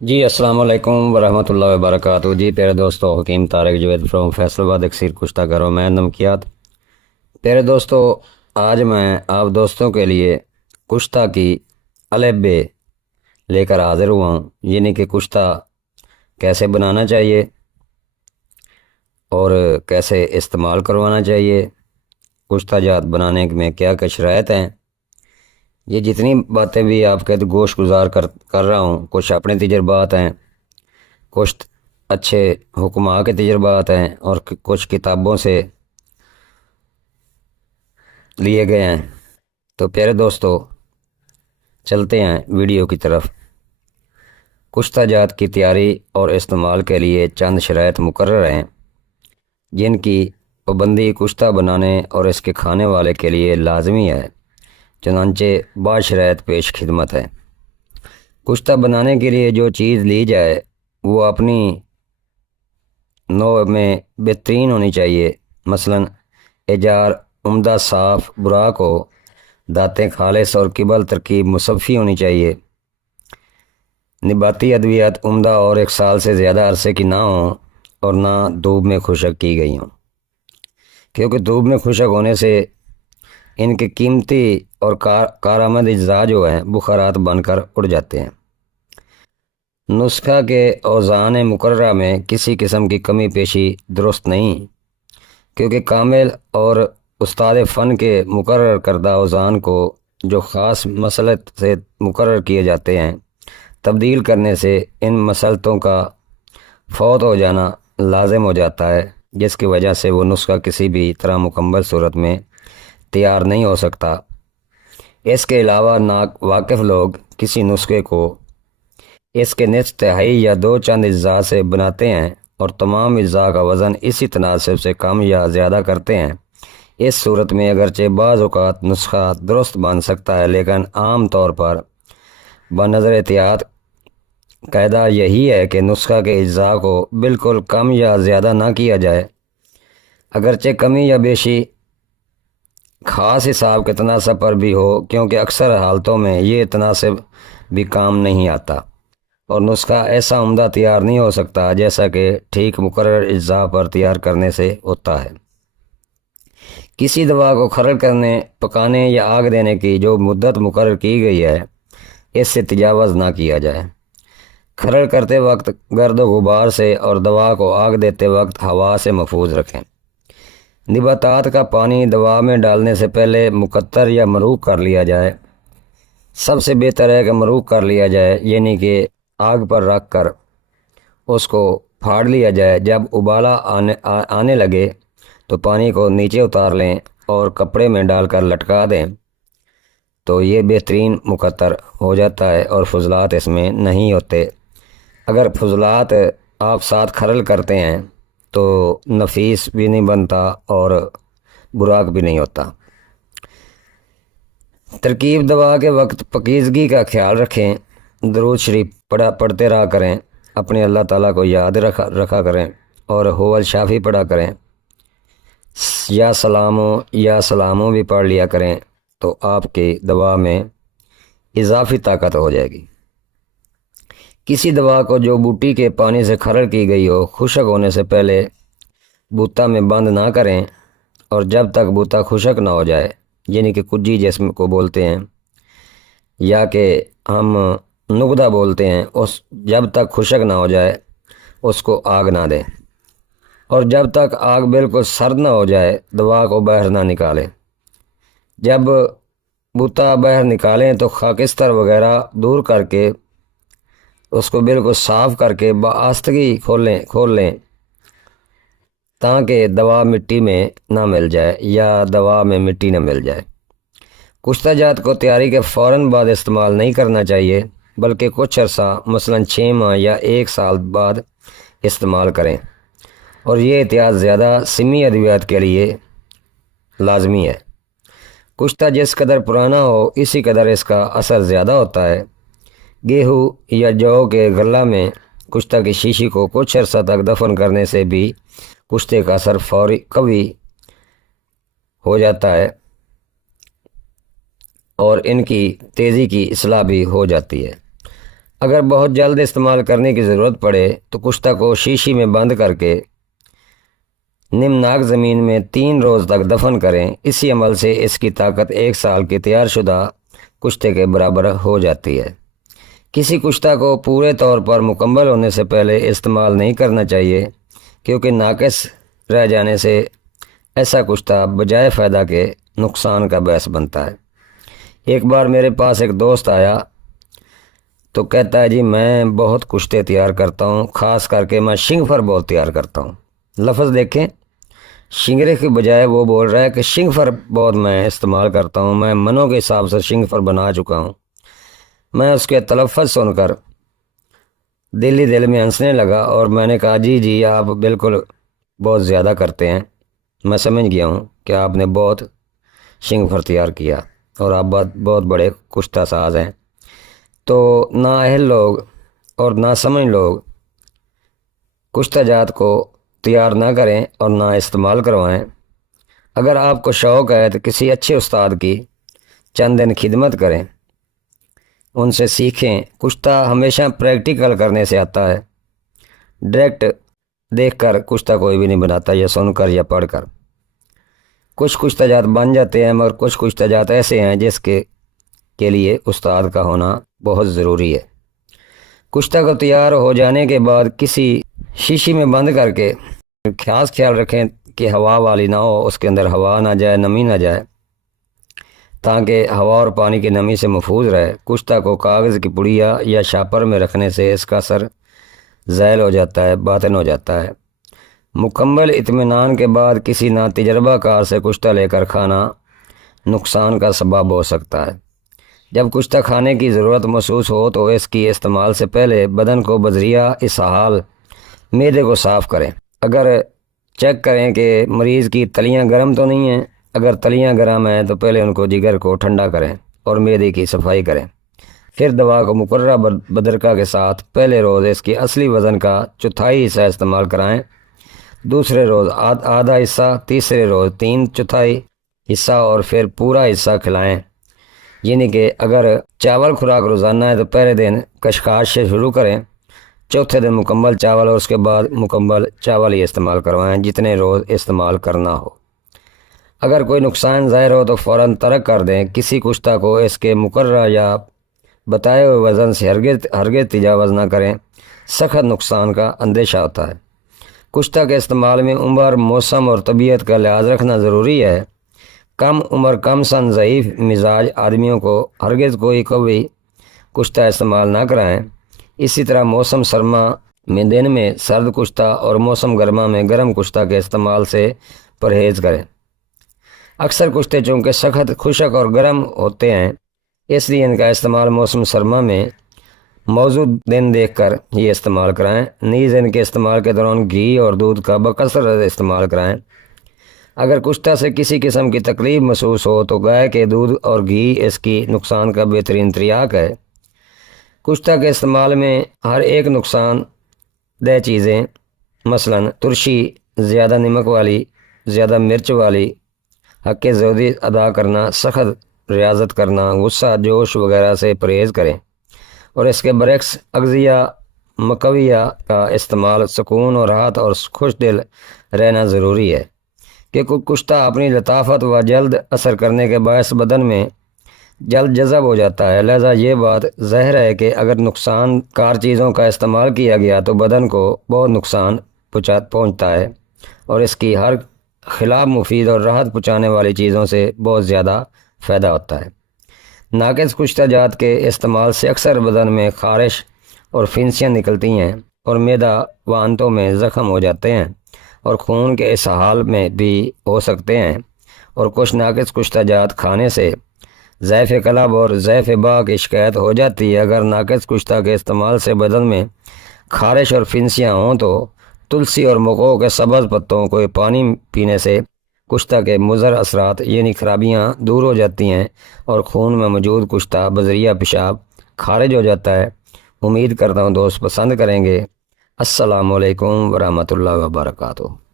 جی السلام علیکم ورحمۃ اللہ وبرکاتہ۔ جی پیارے دوستو، حکیم طارق جوید فرام فیصل آباد اکثیر کشتہ کرو میں نمکیات۔ پیارے دوستو، آج میں آپ دوستوں کے لیے کشتہ کی الف ب لے کر حاضر ہوا ہوں، یعنی کہ کشتہ کیسے بنانا چاہیے اور کیسے استعمال کروانا چاہیے، کشتہ جات بنانے میں کیا کیا شرائط ہیں۔ یہ جتنی باتیں بھی آپ کے گوش گزار کر رہا ہوں، کچھ اپنے تجربات ہیں، کچھ اچھے حکماء کے تجربات ہیں اور کچھ کتابوں سے لیے گئے ہیں۔ تو پیارے دوستو، چلتے ہیں ویڈیو کی طرف۔ کشتہ جات کی تیاری اور استعمال کے لیے چند شرائط مقرر ہیں جن کی پابندی کشتہ بنانے اور اس کے کھانے والے کے لیے لازمی ہے، چنانچہ بعض شرائط پیش خدمت ہے۔ کشتہ بنانے کے لیے جو چیز لی جائے وہ اپنی نوع میں بہترین ہونی چاہیے، مثلاً اعجار عمدہ صاف براق ہو، دانتیں خالص اور قبل ترکیب مصفی ہونی چاہیے، نباتی ادویات عمدہ اور 1 سال سے زیادہ عرصے کی نہ ہوں اور نہ دھوپ میں خشک کی گئی ہوں، کیونکہ دھوپ میں خشک ہونے سے ان کے قیمتی اور کارآمد اجزاء جو ہیں بخارات بن کر اڑ جاتے ہیں۔ نسخہ کے اوزان مقررہ میں کسی قسم کی کمی پیشی درست نہیں، کیونکہ کامل اور استاد فن کے مقرر کردہ اوزان کو جو خاص مسلط سے مقرر کیے جاتے ہیں، تبدیل کرنے سے ان مسلطوں کا فوت ہو جانا لازم ہو جاتا ہے، جس کی وجہ سے وہ نسخہ کسی بھی طرح مکمل صورت میں تیار نہیں ہو سکتا۔ اس کے علاوہ ناواقف لوگ کسی نسخے کو اس کے نصف تہائی یا 2 اجزاء سے بناتے ہیں اور تمام اجزاء کا وزن اسی تناسب سے کم یا زیادہ کرتے ہیں۔ اس صورت میں اگرچہ بعض اوقات نسخہ درست بن سکتا ہے، لیکن عام طور پر بنظر احتیاط قاعدہ یہی ہے کہ نسخہ کے اجزاء کو بالکل کم یا زیادہ نہ کیا جائے، اگرچہ کمی یا بیشی خاص حساب کے تناسب پر بھی ہو، کیونکہ اکثر حالتوں میں یہ تناسب بھی کام نہیں آتا اور نسخہ ایسا عمدہ تیار نہیں ہو سکتا جیسا کہ ٹھیک مقرر اجزاء پر تیار کرنے سے ہوتا ہے۔ کسی دوا کو کھرل کرنے، پکانے یا آگ دینے کی جو مدت مقرر کی گئی ہے، اس سے تجاوز نہ کیا جائے۔ کھرل کرتے وقت گرد و غبار سے اور دوا کو آگ دیتے وقت ہوا سے محفوظ رکھیں۔ نباتات کا پانی دوا میں ڈالنے سے پہلے مقطر یا مروق کر لیا جائے۔ سب سے بہتر ہے کہ مروق کر لیا جائے، یعنی کہ آگ پر رکھ کر اس کو پھاڑ لیا جائے۔ جب ابالا آنے لگے تو پانی کو نیچے اتار لیں اور کپڑے میں ڈال کر لٹکا دیں، تو یہ بہترین مقطر ہو جاتا ہے اور فضلات اس میں نہیں ہوتے۔ اگر فضلات آپ ساتھ کھرل کرتے ہیں تو نفیس بھی نہیں بنتا اور براق بھی نہیں ہوتا۔ ترکیب دوا کے وقت پاکیزگی کا خیال رکھیں، درود شریف پڑھتے رہا کریں، اپنے اللہ تعالیٰ کو یاد رکھا کریں اور هو الشافی پڑھا کریں، یا سلاموں بھی پڑھ لیا کریں، تو آپ کی دوا میں اضافی طاقت ہو جائے گی۔ کسی دوا کو جو بوٹی کے پانی سے کھرل کی گئی ہو، خشک ہونے سے پہلے بوتا میں بند نہ کریں اور جب تک بوتا خشک نہ ہو جائے، یعنی کہ کجی جسم کو بولتے ہیں یا کہ ہم نقدہ بولتے ہیں، جب تک خشک نہ ہو جائے اس کو آگ نہ دیں، اور جب تک آگ بالکل سرد نہ ہو جائے دوا کو باہر نہ نکالیں۔ جب بوتا باہر نکالیں تو خاکستر وغیرہ دور کر کے اس کو بالکل صاف کر کے بآستگی کھول لیں تاکہ دوا مٹی میں نہ مل جائے یا دوا میں مٹی نہ مل جائے۔ کشتہ جات کو تیاری کے فوراً بعد استعمال نہیں کرنا چاہیے، بلکہ کچھ عرصہ مثلاً 6 ماہ یا 1 سال بعد استعمال کریں، اور یہ احتیاط زیادہ سمی ادویات کے لیے لازمی ہے۔ کشتہ جس قدر پرانا ہو اسی قدر اس کا اثر زیادہ ہوتا ہے۔ گیہوں یا جو کے غلہ میں کشتہ کی شیشی کو کچھ عرصہ تک دفن کرنے سے بھی کشتے کا اثر فوری قوی ہو جاتا ہے اور ان کی تیزی کی اصلاح بھی ہو جاتی ہے۔ اگر بہت جلد استعمال کرنے کی ضرورت پڑے تو کشتہ کو شیشی میں بند کر کے نمناک زمین میں 3 روز تک دفن کریں۔ اسی عمل سے اس کی طاقت 1 سال کی تیار شدہ کشتے کے برابر ہو جاتی ہے۔ کسی کشتہ کو پورے طور پر مکمل ہونے سے پہلے استعمال نہیں کرنا چاہیے، کیونکہ ناقص رہ جانے سے ایسا کشتہ بجائے فائدہ کے نقصان کا باعث بنتا ہے۔ ایک بار میرے پاس ایک دوست آیا تو کہتا ہے جی میں بہت کشتے تیار کرتا ہوں، خاص کر کے میں شنگ فر بہت تیار کرتا ہوں۔ لفظ دیکھیں، شنگرے کی بجائے وہ بول رہا ہے کہ شنگ فر بہت میں استعمال کرتا ہوں، میں منوں کے حساب سے شنگ فر بنا چکا ہوں۔ میں اس کے تلفظ سن کر دل ہی دل میں ہنسنے لگا اور میں نے کہا جی آپ بالکل بہت زیادہ کرتے ہیں، میں سمجھ گیا ہوں کہ آپ نے بہت شنگ فر تیار کیا اور آپ بہت بڑے کشتہ ساز ہیں۔ تو نااہل لوگ اور ناسمجھ لوگ کشتہ جات کو تیار نہ کریں اور نہ استعمال کروائیں۔ اگر آپ کو شوق ہے تو کسی اچھے استاد کی چند دن خدمت کریں، ان سے سیکھیں۔ کشتہ ہمیشہ پریکٹیکل کرنے سے آتا ہے، ڈائریکٹ دیکھ کر کشتہ کوئی بھی نہیں بناتا، یا سن کر یا پڑھ کر۔ کچھ کشتہ جات بن جاتے ہیں، مگر کچھ کشتہ جات ایسے ہیں جس کے لیے استاد کا ہونا بہت ضروری ہے۔ کشتہ کو تیار ہو جانے کے بعد کسی شیشی میں بند کر کے خیال رکھیں کہ ہوا والی نہ ہو، اس کے اندر ہوا نہ جائے، نمی نہ جائے، تاکہ ہوا اور پانی کی نمی سے محفوظ رہے۔ کشتہ کو کاغذ کی پڑیا یا شاپر میں رکھنے سے اس کا اثر زائل ہو جاتا ہے، باطن ہو جاتا ہے۔ مکمل اطمینان کے بعد کسی ناتجربہ کار سے کشتہ لے کر کھانا نقصان کا سبب ہو سکتا ہے۔ جب کشتہ کھانے کی ضرورت محسوس ہو تو اس کی استعمال سے پہلے بدن کو بذریعہ اسہال معدے کو صاف کریں۔ اگر چیک کریں کہ مریض کی تلیاں گرم تو نہیں ہیں، اگر تلیاں گرم ہیں تو پہلے ان کو جگر کو ٹھنڈا کریں اور معدے کی صفائی کریں۔ پھر دوا کو مقررہ بدرقہ کے ساتھ پہلے روز اس کی اصلی وزن کا 1/4 حصہ استعمال کرائیں، دوسرے روز آدھا حصہ، تیسرے روز 3/4 حصہ اور پھر پورا حصہ کھلائیں۔ یعنی کہ اگر چاول خوراک روزانہ ہے تو پہلے دن کشکاش سے شروع کریں، چوتھے دن مکمل چاول اور اس کے بعد مکمل چاول ہی استعمال کروائیں جتنے روز استعمال کرنا ہو۔ اگر کوئی نقصان ظاہر ہو تو فوراً ترک کر دیں۔ کسی کشتہ کو اس کے مقررہ یا بتائے ہوئے وزن سے ہرگز تجاوز نہ کریں، سخت نقصان کا اندیشہ ہوتا ہے۔ کشتہ کے استعمال میں عمر، موسم اور طبیعت کا لحاظ رکھنا ضروری ہے۔ کم عمر، کم سن، ضعیف مزاج آدمیوں کو ہرگز کوئی کشتہ استعمال نہ کرائیں۔ اسی طرح موسم سرما میں دن میں سرد کشتہ اور موسم گرما میں گرم کشتہ کے استعمال سے پرہیز کریں۔ اکثر کشتے چونکہ سخت، خشک اور گرم ہوتے ہیں، اس لیے ان کا استعمال موسم سرما میں موجود دن دیکھ کر یہ استعمال کرائیں۔ نیز ان کے استعمال کے دوران گھی اور دودھ کا بکثرت استعمال کرائیں۔ اگر کشتہ سے کسی قسم کی تکلیف محسوس ہو تو گائے کے دودھ اور گھی اس کی نقصان کا بہترین تریاق ہے۔ کشتہ کے استعمال میں ہر ایک نقصان دہ چیزیں مثلاً ترشی، زیادہ نمک والی، زیادہ مرچ والی، حق زودی ادا کرنا، سخت ریاضت کرنا، غصہ، جوش وغیرہ سے پرہیز کریں، اور اس کے برعکس اغذیہ مقویہ کا استعمال سکون اور راحت اور خوش دل رہنا ضروری ہے، کہ کشتہ اپنی لطافت و جلد اثر کرنے کے باعث بدن میں جلد جذب ہو جاتا ہے۔ لہذا یہ بات ظاہر ہے کہ اگر نقصان کار چیزوں کا استعمال کیا گیا تو بدن کو بہت نقصان پہنچتا ہے، اور اس کی ہر خلاف مفید اور راحت پہنچانے والی چیزوں سے بہت زیادہ فائدہ ہوتا ہے۔ ناقص کشتہ جات کے استعمال سے اکثر بدن میں خارش اور فنسیاں نکلتی ہیں، اور معدہ و آنتوں میں زخم ہو جاتے ہیں، اور خون کے اسہال میں بھی ہو سکتے ہیں، اور کچھ ناقص کشتہ جات کھانے سے ضعف قلب اور ضعف باء کی شکایت ہو جاتی ہے۔ اگر ناقص کشتہ کے استعمال سے بدن میں خارش اور فنسیاں ہوں تو تلسی اور مغو کے سبز پتوں کو پانی پینے سے کشتہ کے مضر اثرات یعنی خرابیاں دور ہو جاتی ہیں، اور خون میں موجود کشتہ بذریعہ پیشاب خارج ہو جاتا ہے۔ امید کرتا ہوں دوست پسند کریں گے۔ السلام علیکم ورحمۃ اللہ وبرکاتہ۔